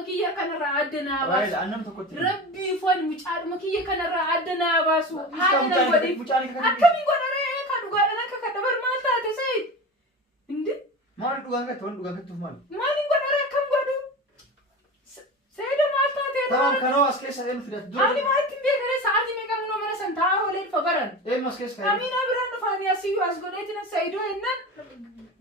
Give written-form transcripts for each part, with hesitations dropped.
مكية كان رعدنا باس رايل أنا متكوت ربي فون مشاعر مكية كان رعدنا باسو هذا ودي أكمل قول أنا كان قول أنا كدبر ما تاتي سيد إندي ما ندوغان كتون دوغان كتوف مال ما نقول أنا كم قولو سيد ما تاتي تمام كانوا أسكيس هاي في أنا ما أتبي كذا ساعتي ميكا منو من سنتها ولا الفبرن إيه مسكيس هاي أمين أبران فاني أسيو أسقولتنا سيدو إنن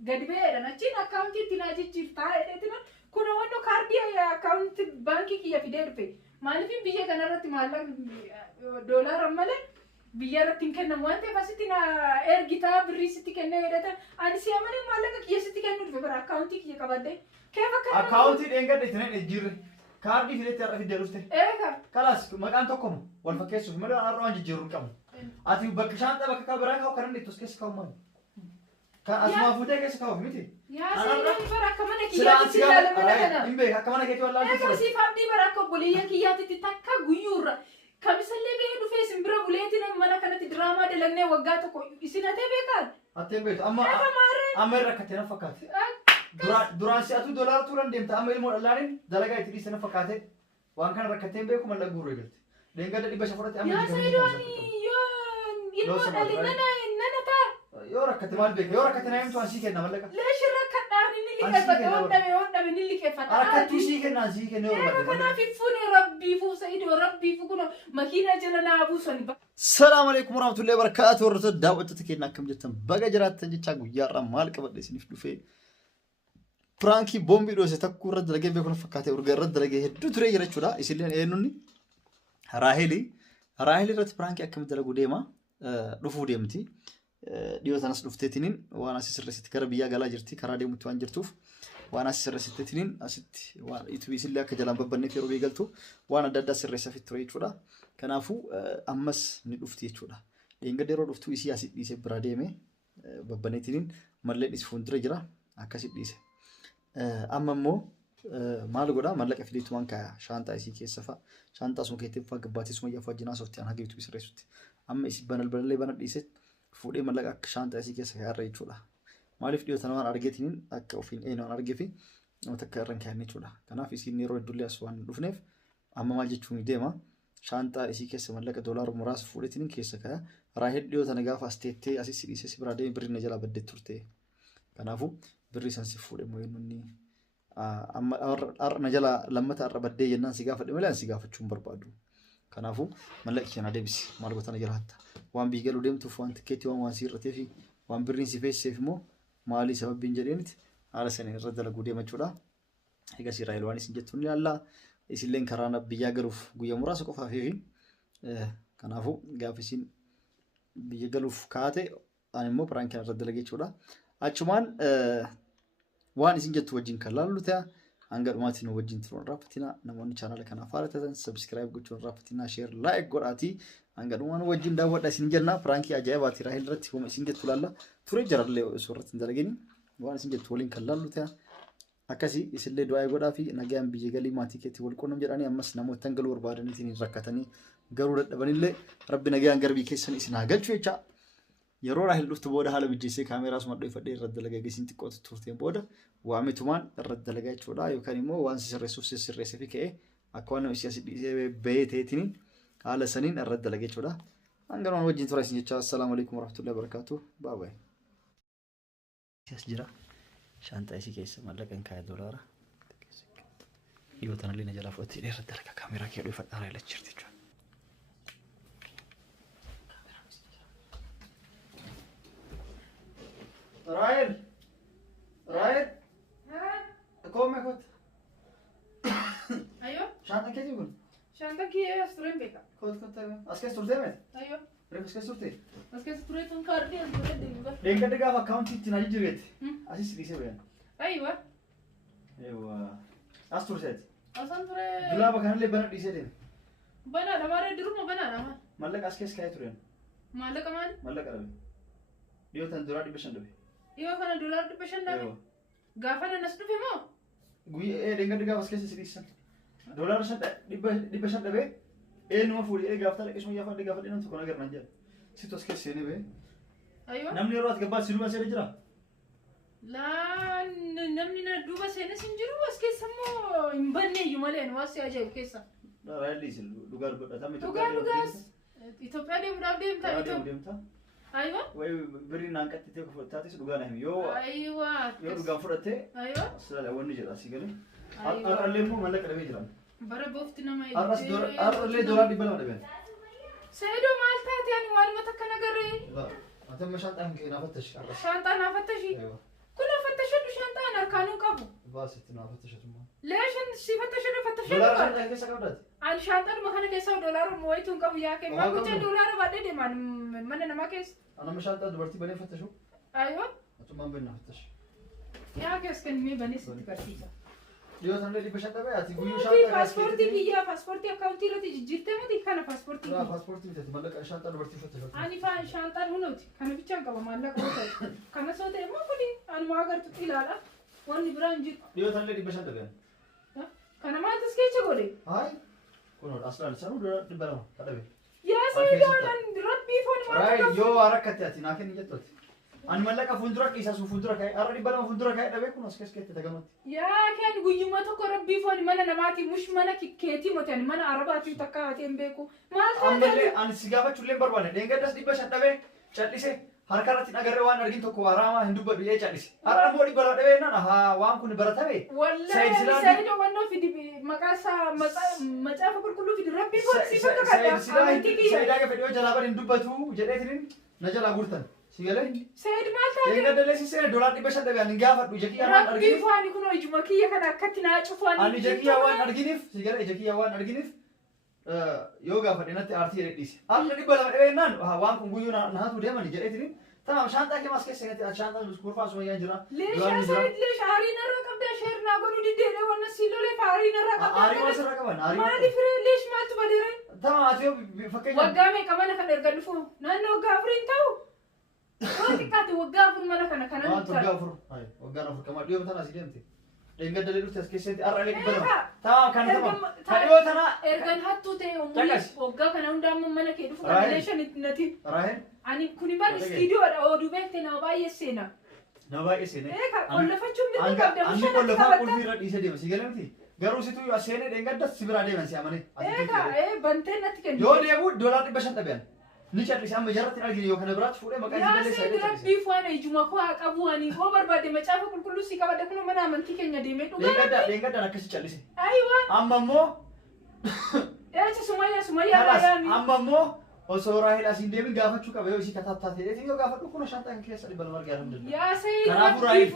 قد بيرنا تين أكاونتي تناجي تيرتا إدتنا كنا وانو كاردي يا أكاونت بانكي كي يفيدر في ما نفهم بيجي كنا رتي مالا دولار أمله بيجي رتين كنا موانته بس تنا إرجيتا بريستي كنا إدتا أنا سيامنا مالا كي يستي كنا في برا أكاونتي كي كبده كيف كنا أكاونتي دينغا ديتنا نجير كاردي في لتر في دروسته إيه خلاص مكان تكم والفكيس في مليون أروان جيرون كم أتي بكشان تبى كبرك أو كنا نتوسكس كم كان أسمع فوتة كيس كم ميتي يا سيدي برا كمان كي ياتي لا لمنا إمبي كمان كيتي ولا أنا كمان سيفابدي برا كبولية كي ياتي تتكا غيور كمسلي بيدو في سمبرا بوليتنا منا كانت دراما دلنا وقعتكو إسنا تبيكان أتبيت أما ركعتنا فكات duraan si'atu doolaara turan deemta amma ilmoo dhalaanin dalagaa itti dhiisana fakkaate waan kana rakkateen beeku malla guuree galte deengada dhibba shafurratti amma yaa saydooni yoo ilmoo dhalin nana taa yoo rakkate maal beeka yoo rakkate naa himtu an sii kenna mallaqa leeshi rakkadhaan inni liqeeffata waan dhabe inni liqeeffata rakkattuu sii kennaan sii kennee yoo kanaaf fuuni rabbiifuu saydoo rabbiifu kun makiina jala naa buusan السلام عليكم ورحمة الله وبركاته ورسول دعوة تكينا كم جتم بقى جرات تنجي ويارا مالك بدي سنف دفي فرانكي بومبي روسي تكو رد لقي بيكون فكاتي ورقا رد لقي هدو تري يرچودا يسلين اينوني راهيلي رد فرانكي اكم دلقو ديما رفو ديمتي ديو تنس دفتتنين وانا سيسر ستكر بيا غلا جرتي كرا ديمو توان جرتوف وانا سيسر ستتنين اسيت وانا يتوي سلا كجلان ببني في روبي قلتو وانا دادا سر سفيت تري يچودا كنافو امس ني دفتي يچودا دينغ ديرو دفتو يسي اسيت ديسه براديمي ببني تنين ملي ديس فوندرا جرا اكاسيت ديسه أما مو مال غدا مالك أفيديت وان كا شانتا إسي كي سفا شانتا سون كيتب فقباتي سون يفا جناس وفتيان هاجي بتويس رئيسوتي أما إسي بنال لي بنال إيسة فودي مالك أك شانتا إسي كي سفا رأي تشولا مالف ديو تنوان أرجتين أك أوفين أي نوع أرجفي متكرر كهني تشولا كنا في سين نيرو الدولة أسوان رفنف أما مال جتوني ديما شانتا إسي كي سفا مالك دولار مراس فودي تنين كي سكا راهيد ديو تنجا فاستيتي أسي سيري سي برادين برين نجلا بدي تورتي كنافو بري سانسي فودي موينوني نجلا لما تعرب الدي جنان سيقافة دملا سيقافة تشوم بربادو كنافو ملك كنا دبس مارغوتنا جرهتا وان بيجلو ديم تفوان تكيتي وان سيرتي في وان برين سيفيس سيفمو مالي سبب بنجرينت على سنة رد لقودي مجولا هيك سير رايلواني سنجتوني الله يسلين كرانا بيجاغروف قويا مراسو كفا فيفين كنافو قافسين بيجاغروف كاتي أنا مو بران كنا رد لقيت شولا أشمان وان إسين جت وجين كلالو تا أنقر ما تنو وجين ترون رافتنا نموني channel كنا فارتة سبسكرايب قلتون رافتنا شير لايك قراتي أنقر وان وجين داود إسين جرنا فرانكي أجايباتي راهيل رتي هم إسين جت ولالا توري جرر لي سورة تندرجيني وان إسين جت ولين كلالو تا أكاسي إسين لي دعاء قرافي نجام بيجالي ماتي كتي والكونم جراني أمس نمو تنقل وربارني تني ركتني قرورة دبني اللي ربنا جان قربي كيسن إسين هاجل شوي شا yeroo raahil dhuftu booda haala bijjeessee kaameeraas madhoo ifadhee irra dalagaa gisiin xiqqootu turteen booda waamitumaan irra dalagaa jechuudha yookaan immoo waan sirreessuuf sirreessee fi ka'ee akka waan namni asii dhiisee bahee ta'eetiin haala saniin irra dalagaa jechuudha. Hanga waan wajjin tura isin jecha assalaamu alaykum warahmatullahi wabarakatuh baabaayi. As jira shaantaa isii keessa mallaqan kaaya doolaara yoo tanallee na jalaa fudhatee irra dalagaa kaameeraa kee dhufadhaa raayila jirti jechuudha. رايل قوم يا كوت ايوه شانتك كيف يقول شانتك هي استرين بيكا كوت اسكت صورتي ايوه ريف اسكت صورتي اسكت صورتي كاردي دينك دغا اكونت تناجي جريت اسيس دي سيبيان ايوه استورسيت اصلا ترى دولاب كان اللي بنا ديسيدين بنا دمار درو ما بنا ما مالك اسكت كاي ترين مالك كمان مالك ربي ديوتن دولار بشندبي ايوه كان دولار بشندبي غافنا نسدو فيمو غوي دينك دغا اسكت سيديسن دولار شد دي بشندبي نو فوري غافتر اسمو يافا دي غافدي نتو كنا غير نجا سيتو اسكت سيني بي ايوه نمني روات غبا سيلو مسير جرا Laa namni na duuba seenes hin jiru as keessa immoo hin banne iyyuu malee nu as ajaa'ibu keessa. Raallis dhugaa godhatame dhugaas Itoophiyaa deemuudhaaf deemta. Aywa. Way birrii naan qaxxitee kofotaatis dhugaa na himi yoo aywa yoo dhugaan fudhatte aywa sala wanni jedha si galee arallee immoo mallaqa dhabee jiran bara boofti nama arallee doolaa dhibba lama dhabeen Saidoo maal taate ani waanuma takka nagarree atamma shaanxaan kee naafattashi shaanxaan naafattashi kun naafattashadhu shaanxaan harkaanuu qabu baasitti naafattashatu leeshan si fattashadhu doolaa shaanxaan keessa qabdaati ani shaanxaan makana keessa doolaara mo'ituun qabu yaa kee maa kucha doolaara baadhee deemaan mana namaa keessa anama shaanxaa dubartii banee fattashu aywa atumaan bennaa fattashi yaa keessa kan mee banee sitti barsiisa dhiyoo sanillee dhibba shan dhabee ati guyyuu shaanxaa paaspoortii kiyyaa paaspoortii akkaawuntii irratti jijjiirtee miti kana paaspoortii kiyyaa paaspoortii bitatti mallaqa shaanxaa dubartii fattashu ani faan shaanxaan hunuuti kana bichaan qaba maallaqa ta'e kana soo ta'e immoo kuni anuma agartutti ilaala wanni biraan jiru dhiyoo sanillee dhibba shan dhabeen kana maaltu iskeecha godhe hayi kunoo aslaan sanuu dhibba lama kadhabe yaa Saidoonan rabbii foon Right, yoo harkatti ati naa kenni jettooti. Ani mallaqa fuuldura dhiisaa sun fuuldura ka'e har'a dhibba lama fuuldura ka'e dhabee kun as keessatti tagamatti. yaa keen guyyuma tokko rabbii foon mana namaati mush mana keetii moti ani mana arabaati takka haatee hin beeku maal ammallee ani si gaafachuullee barbaade dheengaddas dhibba shan dhabee cal'ise harka irratti nagarree waan argin tokko waraamaa hin dubbadhu jee cal'ise har'a immoo dhibba lama dhabee naan haa waan kun baratame wallahi Saidoo wannoo fidi maqaa isaa macaafa qulqulluu fidi rabbii foon si fakka kadha Saidaa gaafa dhiyoo jalaa bari hin dubbatu jedheetiin na jalaa guurtan si galee Said maal taate dheengaddalee si seene doolaa dhibba shan dhabee ani gaafadhu ija kiyyaa waan rabbii arginiif foon kun ijuma kiyya kana akkatti naa cufaani ani ija kiyyaa waan arginiif si galee ija kiyyaa waan arginiif yoo gaafadhe natti aartii jedhee dhiise har'a dhibba lama dhabee naan waan kun guyyuu naatu deemani jedheetiin tamam shaanxaa kee mas keessa gati shaanxaa kurfaa sumayyaa jira leeshaa Said leeshaa aariin irra qabdaa sheernaa godhu diddeedha wanna siilolee aariin irra qabdaa aarii waan sirra qaban aarii maaliif leesh maaltu badeere tamam ati yoo fakkeenya waggaa meeqa mana kana erga dhufu naannoo waggaa afuriin ta'u yoo xiqqaate waggaa afur mana kana kana waan waggaa afur waggaan afur qamaa dhiyoo tana asii deemte dheengaddalee dhufte as keessatti har'a dhibba lama tamam kan tamam kan dhiyoo tana ergan hattuu ta'e umurii waggaa kana hundaa amma mana kee dhufu kana leeshan nati raaheen ani kuni bar istiidiyoodha oduu beekte nama baay'ee seena na baay'ee seene eeka qollafachuun mirga qabda anni qollafaa qulfii irra dhiise deema si galee miti garuu situ seene dheengaddas si biraa deeman si amane eeka bantee natti kennu yoo deemu doolaa dhibba shan dhabeen ni cal'ise amma jarratti argine yoo kana biraatti fuudhee maqaa yaa isin Said rabbii foon ijuma koo haa qabu ani koo barbaade macaafa qulqulluu si qabadhe kun mana amantii keenya deemee dhugaa dheengaddaan akkasi cal'ise aywa amma immoo eecha sumayyaa raayyaami amma immoo osoo raahil asiin deemin gaafachuu qaba yoo isii kataabtaate dheetiin yoo gaafadhu kun shaanxaan keessa dhibba lama argaa hin danda'u yaa Said kanaafuu rabbii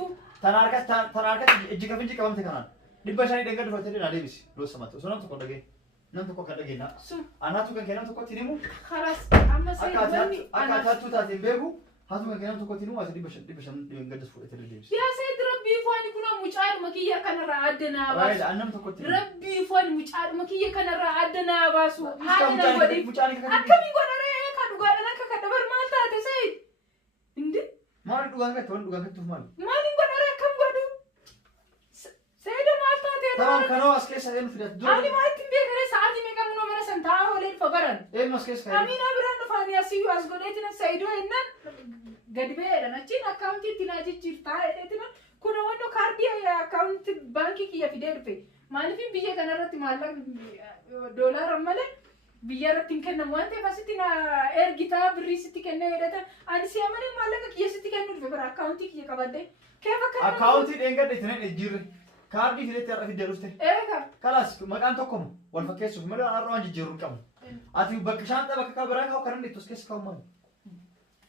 raahil tan harkatti ijji kafinji qabamte kanaan dhibba shanii dheengaddu fudhatee dheeraa deebisi loosamatti osoo nam tokko dhagee nam tokko kan dhageenna anaatu kan kennam tokkotti himu karas amma Said wanni akka ataattuu taateen beeku haatu kan kennam tokkotti himu ati dhibba shan dheengaddas fudhatee deebisi yaa Said rabbii foon kun mucaadhuma kiyya kanarraa adda naa baasu raahil annam tokkotti rabbii foon mucaadhuma kiyya kanarraa adda naa baasu haala na godhe mucaan akkamiin godharee ka dhugaadhaan akka kadhabar maal taate Said indi maali dhugaan gatte waan dhugaan gattuuf maali maaliin godharee akkam godhu Said maal taate tamam kanoo as keessa eenyu fidatu ani maa ittiin beekare sa'aatii meeqa munoo mana san taa'aa oolee dhufa baran eenyu as keessa Amina biraan dhufaanii asiyyuu as godheetina Saidoo ennaan gadi ba'eedhan achiin akkaawuntii ittiin ajijjiirtaa jedheetina kun wannoo kaardii akkaawuntii baankii kiyya fidee dhufe maaliif biyya kanarratti maallaqa doolaara malee biyya irratti hin kennamu waan ta'eef asitti na ergitaa birrii sitti kennee jedhatan ani si'a malee maallaqa kiyya sitti kennuu dhufe bara akkaawuntii kiyya qabadde keef akka akkaawuntii dheengadde itti hin jirre kaardii fideetti har'a fiddee dhufte eeka kalaas maqaan tokkoma wal fakkeessuuf malee har'a waan jijjiiruu hin qabu ati bakka shaanxaa bakka kaa biraa kaa'u kanan ittos keessa kaa'u maali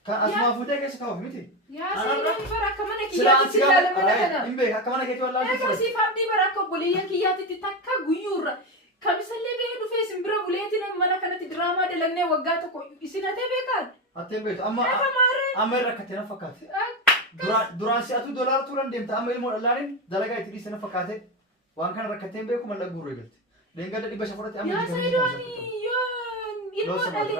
kan asumaa fuutee keessa kaa'uuf miti yaa Saidoo bara akka mana kiyyaatti ilaala mana kana hin beeka akka mana keetii wallaalti eeka siif abdii bara akka obboleeyyan kiyyaatti takka guyyuurra kamisallee ba'ee dhufee simbira buleetiin mana kanatti diraamaa dalagnee waggaa tokko isin hatee beekaan atteen beektu amma irra akkattee na fakkaate duraan si'atu doolaara turan deemta amma ilmoo dhallaanin dalagaa itti dhiiste na fakkaate waan kana rakkatteen beeku mallaqa guurree galte dheengadda dhibba shan fudhatte amma yaa Saidoo yoo ilmoo dhalli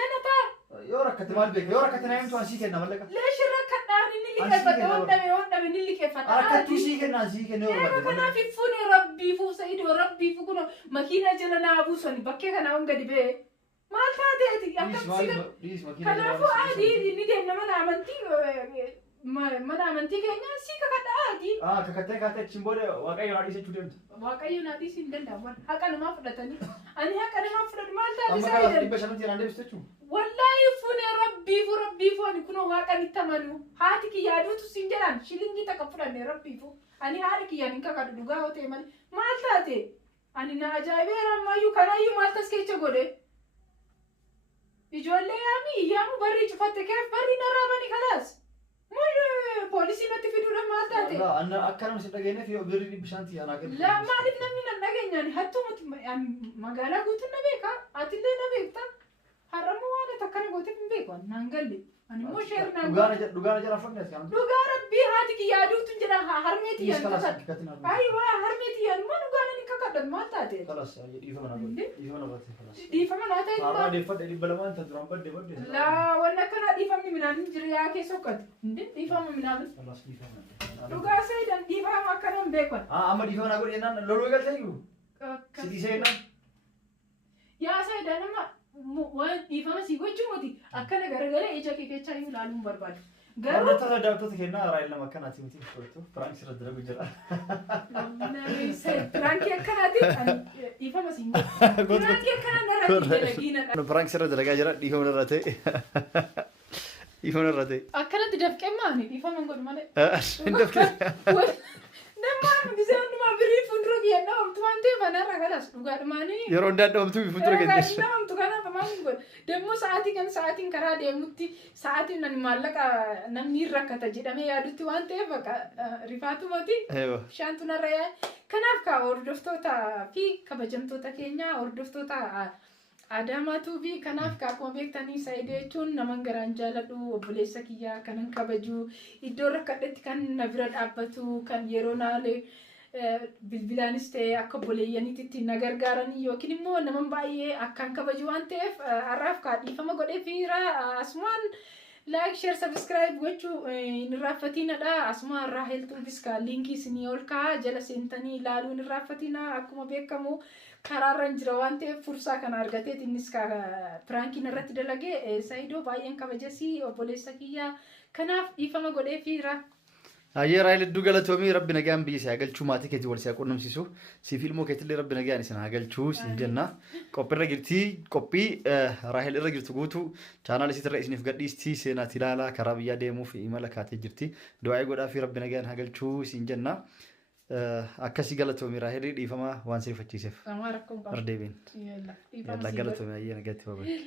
nana ta'a yoo rakkate maal beeka yoo rakkate naa himtu an sii kenna mallaqa leeshi rakkadhaan inni liqeeffata waan dhabe ni liqeeffata rakkattuu sii kenna sii kenne yoo barbaade kanaaf fuuni rabbiifu Saidoo rabbiifu kun makiina jala naa buusani bakkee kanaa waan gadi ba'e maal taateeti akkam kanaafuu adii ni deemna mana amantii mana amantii keenya si kakadhaati. Kakkattee achiin booda waaqayyo naa dhiisachuu deemtu. Waaqayyo naa dhiisuu hin danda'amu. Haqa namaa fudhatanii. Ani haqa namaa fudhadhu maal taate Amma Saayidaan? karaa 500 yeroo deebistu jechuun. Wallahi fuune rabbiifu ani kunoo waaqan itti amanu. Haati kiyya aduutu siin jedhaan shilingii takka fudhanne rabbiifu. Ani haadha kiyyaan hin kakadhu dhugaa yoo ta'e malee. Maal taate? Ani na ajaa'ibeera ammayyuu kanaayyuu maal taskeecha godhe? Ijoollee yaamu barrii cufatte keef barrii narraa bani kalaas. Maal poolisii natti fiduudhaan maal taate? Akka nama si dhageenyeef yoo birrii bishaanti anaa kennu. Maaliif namni nan dhageenyaan hattumatti magaalaa guutuun na beeka. Atillee na beekta. Har'ammoo waan akkana gooteef hin beeku. Naan galle. Ani immoo sheer naan galle. Dhugaana jala fudhanne as Dhugaa rabbii haati kiyya aduutu jedha harmeeti yaan kakadha. Ayiwa harmeeti yaan immoo dhugaana ni kakadha maal taate? Kalas dhiifama na godhe. Dhiifama na godhe kalas. Dhiifama naa ta'e Har'a deeffadhe dhibba lamaan tan duraan badde. Laa wanna kana dhiifamni midhaan jiriyaa keessa ukkate. Dhiifama midhaan. Kalas dhiifama. Dhugaa Saayidaan dhiifama akkana hin beekan. Amma dhiifama na godhe jennaan loluu eegaltee jiru. Sidiisee jennaan. Yaa Saayidaan amma waan dhiifama si gochuu miti akkana garagalee ija kee keessa iyyuu ilaaluun barbaadu. Garuu tasa daawwattoota kennaa Raayil nama akkanaati miti fudhatu. Firaankii irra dalagu jira. Firaankii akkanaati dhiifama si hin godhu. Firaankii akkana narra dalagiina. Firaankii irra dalagaa jira dhiifama irra ta'e. Dhiifama irra ta'e. Akkanatti dafqee maani dhiifama hin godhu malee. Hin dafqee. Namaan bisaan dhumaa birii fuuldura kiyannaa omtu waan ta'eef anarra galas dhugaadhumaanii. Yeroo hundaa dhoomtu fuuldura keenyas. Namtu kanaaf maal hin godhu. Demmoo sa'aatiin karaa deemutti sa'aatiin ani maallaqa namni rakkata jedhamee yaadutti waan ta'eef rifaatumati. Bishaantu narra yaa'e. Kanaaf hordoftootaa fi kabajamtoota keenya hordoftoota Adamaatuu fi kanaaf akkuma beektanii Saayidee jechuun nama garaan jaaladhu obboleessa kiyyaa kanan kabaju iddoo rakkadhetti kan na bira dhaabbatu kan yeroo naalee bilbilaanis ta'e akka obboleeyyaniitti na gargaaranii yookiin immoo nama baay'ee akkaan kabaju waan ta'eef har'aaf dhiifama godhee fiira asumaan like share subscribe gochuu hin irraanfatinadha asuma Raahel Tuubiska linkii isinii ol kaa'aa jala seentanii ilaaluu hin irraanfatina akkuma beekamu karaarra jira waan ta'eef fursaa kana argatee innis piraankiin irratti dalagee Saayidoo baay'een kabajasii obboleessa kiyyaa kanaaf dhiifama godhee fiira. Ayyee Raahel hedduu galatoomii rabbi nagaan biyya isaa galchuu maatii keetii wal isaa quunnamsiisu siif ilmoo keetillee rabbi nagaan isin haa galchuu siin jenna qophiirra jirti qophii Raahel irra jirtu guutuu chaanaal isiitirra isiniif gadhiistii seenaati ilaalaa karaa biyyaa deemuuf imala kaatee jirti du'aa godhaa fi rabbi nagaan haa galchuu siin jenna. Akkasii galatoomii Raahel dhiifama waan seefachiiseef. Ardeebiin. Yalla galatoomii ayyee nagatti babal'ee.